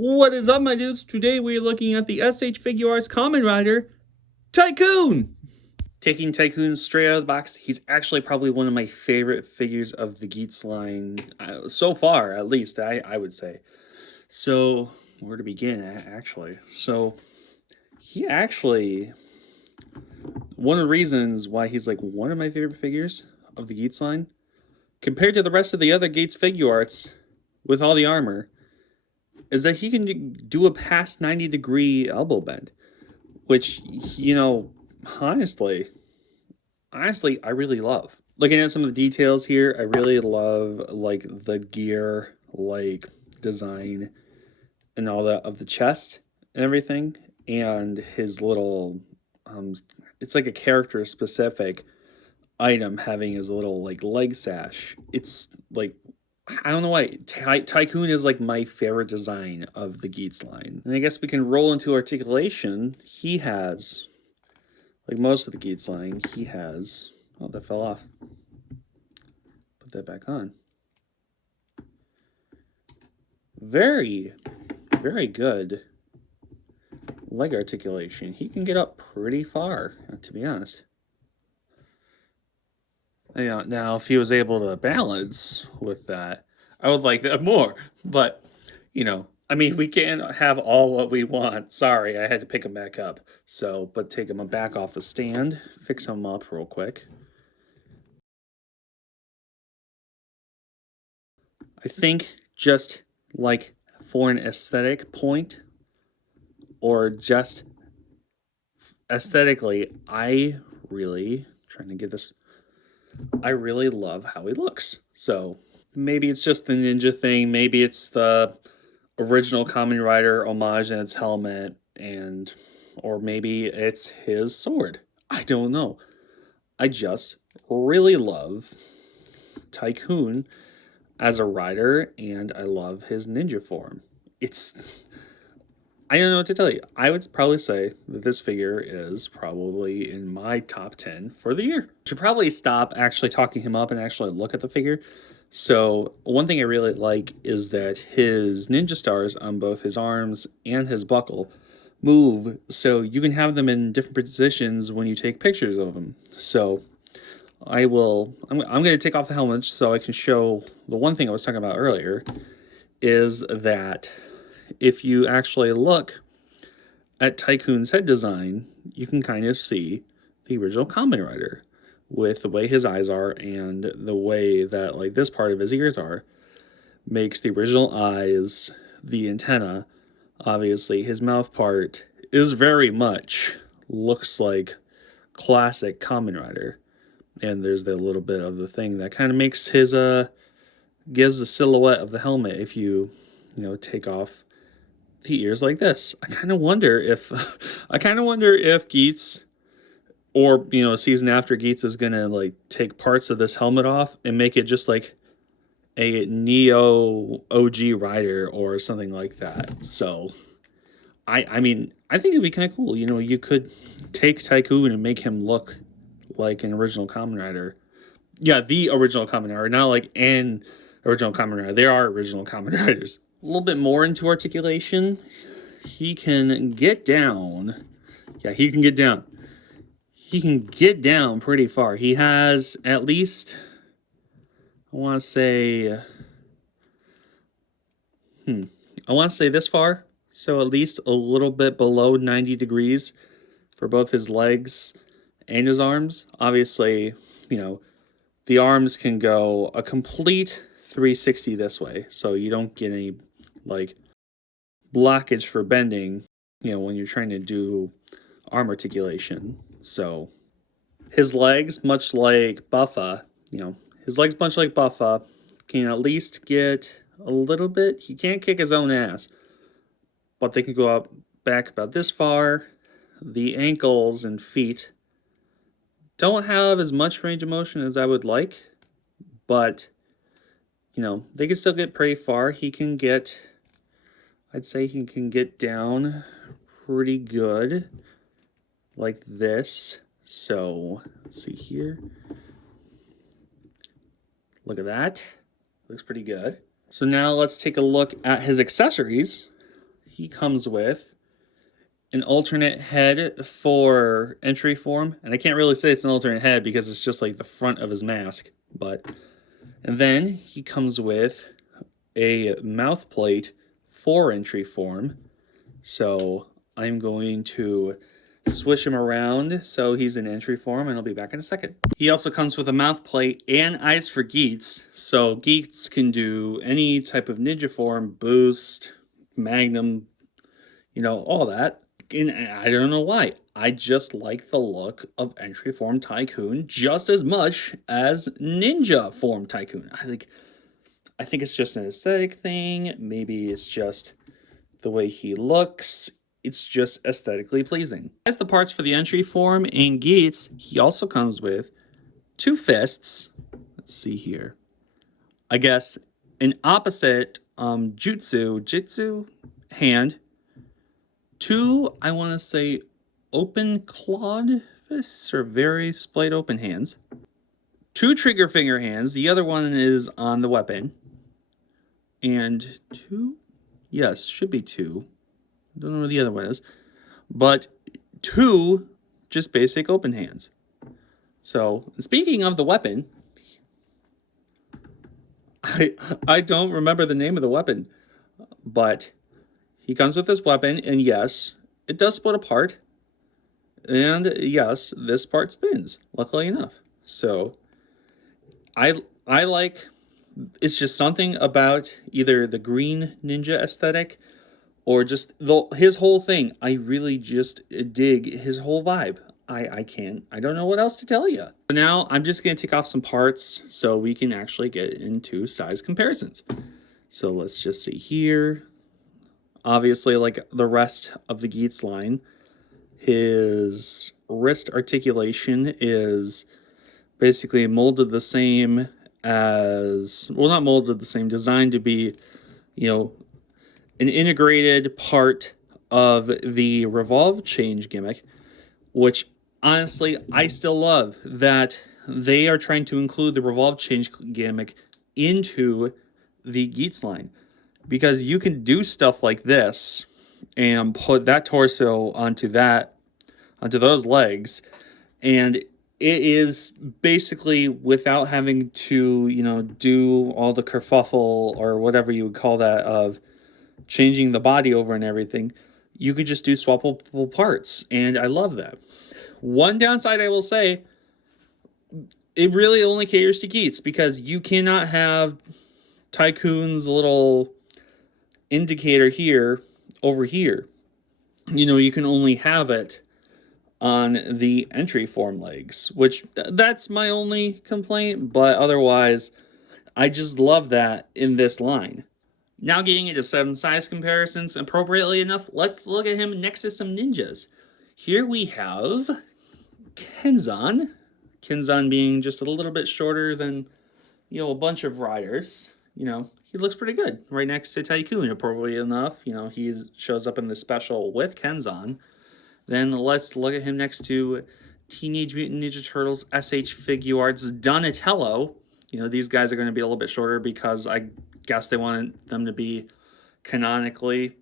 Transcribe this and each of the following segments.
What is up, my dudes? Today we're looking at the SH Figure Arts Kamen Rider, Tycoon! Taking Tycoon straight out of the box, he's actually probably one of my favorite figures of the Geats line, so far, at least, I would say. So, where to begin, actually? So, he actually, one of the reasons why he's like one of my favorite figures of the Geats line, compared to the rest of the other Geats figure arts with all the armor, is that he can do a past 90-degree elbow bend, which, honestly, I really love. Looking at some of the details here, I really love like the gear, like design and all that of the chest and everything, and his little, it's like a character specific item having his little like leg sash. It's like I don't know why Tycoon is like my favorite design of the Geats line. And I guess we can roll into articulation. He has, like most of the Geats line, he has. Oh, that fell off. Put that back on. Very, very good leg articulation. He can get up pretty far, to be honest. Now, if he was able to balance with that, I would like that more. But, I mean, we can't have all what we want. Sorry, I had to pick him back up. So, but take him back off the stand, fix him up real quick. I think just like for an aesthetic point, or just aesthetically, I really love how he looks. So maybe it's just the ninja thing. Maybe it's the original Kamen Rider homage in its helmet, or maybe it's his sword. I don't know. I just really love Tycoon as a rider, and I love his ninja form. I don't know what to tell you. I would probably say that this figure is probably in my top 10 for the year. Should probably stop actually talking him up and actually look at the figure. So, one thing I really like is that his ninja stars on both his arms and his buckle move, so you can have them in different positions when you take pictures of them. So, I'm going to take off the helmet so I can show the one thing I was talking about earlier is that if you actually look at Tycoon's head design, you can kind of see the original Kamen Rider with the way his eyes are and the way that like this part of his ears are makes the original eyes, the antenna, obviously his mouth part is very much looks like classic Kamen Rider. And there's the little bit of the thing that kind of makes his gives the silhouette of the helmet if you take off the ears like this. I kind of wonder if Geats, or a season after, Geats is gonna like take parts of this helmet off and make it just like a Neo OG rider or something like that. So I mean I think it'd be kind of cool. You could take Tycoon and make him look like an original Kamen Rider. Yeah, the original Kamen Rider, not like an original Kamen Rider. There are original Kamen Riders. A little bit more into articulation. He can get down. Yeah, he can get down. He can get down pretty far. He has at least, I want to say this far. So at least a little bit below 90 degrees for both his legs and his arms. Obviously, the arms can go a complete 360 this way. So you don't get any like blockage for bending, when you're trying to do arm articulation. So his legs, much like Buffa, can at least get a little bit. He can't kick his own ass, but they can go up back about this far. The ankles and feet don't have as much range of motion as I would like, but they can still get pretty far. I'd say he can get down pretty good like this. So let's see here. Look at that. Looks pretty good. So now let's take a look at his accessories. he comes with an alternate head for entry form. And I can't really say it's an alternate head because it's just like the front of his mask. And then he comes with a mouth plate for entry form. So I'm going to swish him around so he's in entry form, and I'll be back in a second. He also comes with a mouth plate and eyes for Geats, so Geats can do any type of ninja form, boost, magnum, all that. And I don't know why. I just like the look of entry form Tycoon just as much as ninja form Tycoon. I think it's just an aesthetic thing. Maybe it's just the way he looks. It's just aesthetically pleasing. As the parts for the entry form and Geats, he also comes with 2 fists. Let's see here. I guess an opposite jitsu hand. 2, I want to say, open clawed fists or very splayed open hands. 2 trigger finger hands. The other one is on the weapon. And 2? Yes, should be 2. I don't know where the other one is. But 2 just basic open hands. So, speaking of the weapon, I don't remember the name of the weapon, but he comes with this weapon, and yes, it does split apart. And yes, this part spins, luckily enough. So, I like, it's just something about either the green ninja aesthetic or just his whole thing. I really just dig his whole vibe. I don't know what else to tell you. So now I'm just going to take off some parts so we can actually get into size comparisons. So let's just see here. Obviously, like the rest of the Geats line, his wrist articulation is basically molded the same as, well, not molded the same, designed to be, an integrated part of the revolve change gimmick, which honestly, I still love that they are trying to include the revolve change gimmick into the Geats line, because you can do stuff like this and put that torso onto those legs, and it is basically without having to, do all the kerfuffle or whatever you would call that of changing the body over and everything. You could just do swappable parts, and I love that. One downside I will say, it really only caters to Geats, because you cannot have Tycoon's little indicator here over here. You can only have it on the entry form legs, which that's my only complaint, but otherwise, I just love that in this line. Now getting into some size comparisons, appropriately enough, let's look at him next to some ninjas. Here we have Kenzan. Kenzan being just a little bit shorter than, a bunch of riders. He looks pretty good right next to Tycoon, appropriately enough. He shows up in the special with Kenzan. Then let's look at him next to Teenage Mutant Ninja Turtles SH Figuarts Donatello. These guys are going to be a little bit shorter because I guess they wanted them to be canonically,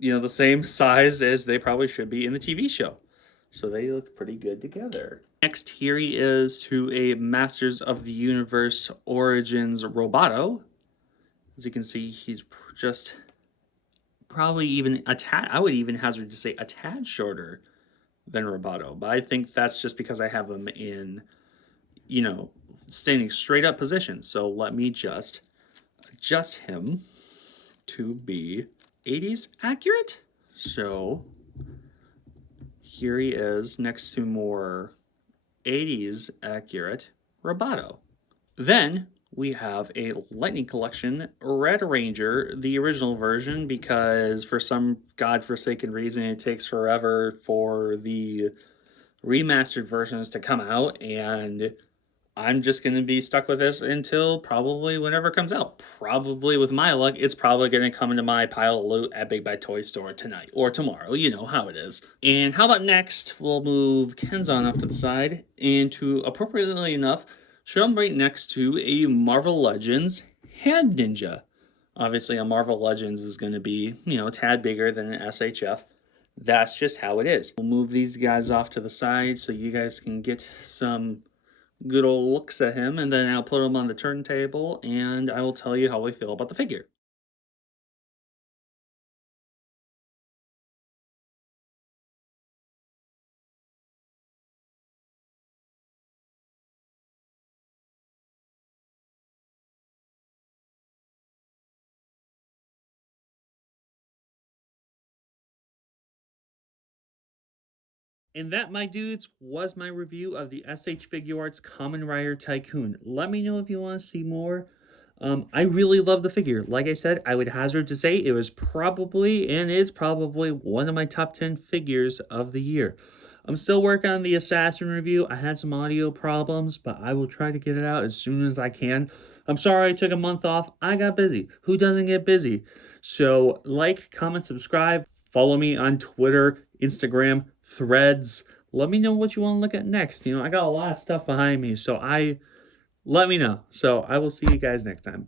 the same size as they probably should be in the TV show. So they look pretty good together. Next, here he is to a Masters of the Universe Origins Roboto. As you can see, he's just probably even a tad, I would even hazard to say a tad shorter than Roboto. But I think that's just because I have him in, standing straight up position. So let me just adjust him to be 80s accurate. So here he is next to more 80s accurate Roboto. Then we have a Lightning Collection Red Ranger, the original version, because for some godforsaken reason it takes forever for the remastered versions to come out, and I'm just going to be stuck with this until probably whenever it comes out. Probably with my luck, it's probably going to come into my pile of loot at Big Bad Toy Store tonight or tomorrow. You know how it is. And how about next, we'll move Kenzan off to the side, and to, appropriately enough, show him right next to a Marvel Legends Hand Ninja. Obviously, a Marvel Legends is going to be, a tad bigger than an SHF. That's just how it is. We'll move these guys off to the side so you guys can get some good old looks at him, and then I'll put him on the turntable and I will tell you how I feel about the figure. And that, my dudes, was my review of the SH Figuarts Kamen Rider Tycoon. Let me know if you want to see more. I really love the figure. Like I said, I would hazard to say it was probably and is probably one of my top 10 figures of the year. I'm still working on the Assassin review. I had some audio problems, but I will try to get it out as soon as I can. I'm sorry I took a month off. I got busy. Who doesn't get busy? So, like, comment, subscribe, follow me on Twitter, Instagram, Threads. Let me know what you want to look at next. I got a lot of stuff behind me, so let me know. So, I will see you guys next time.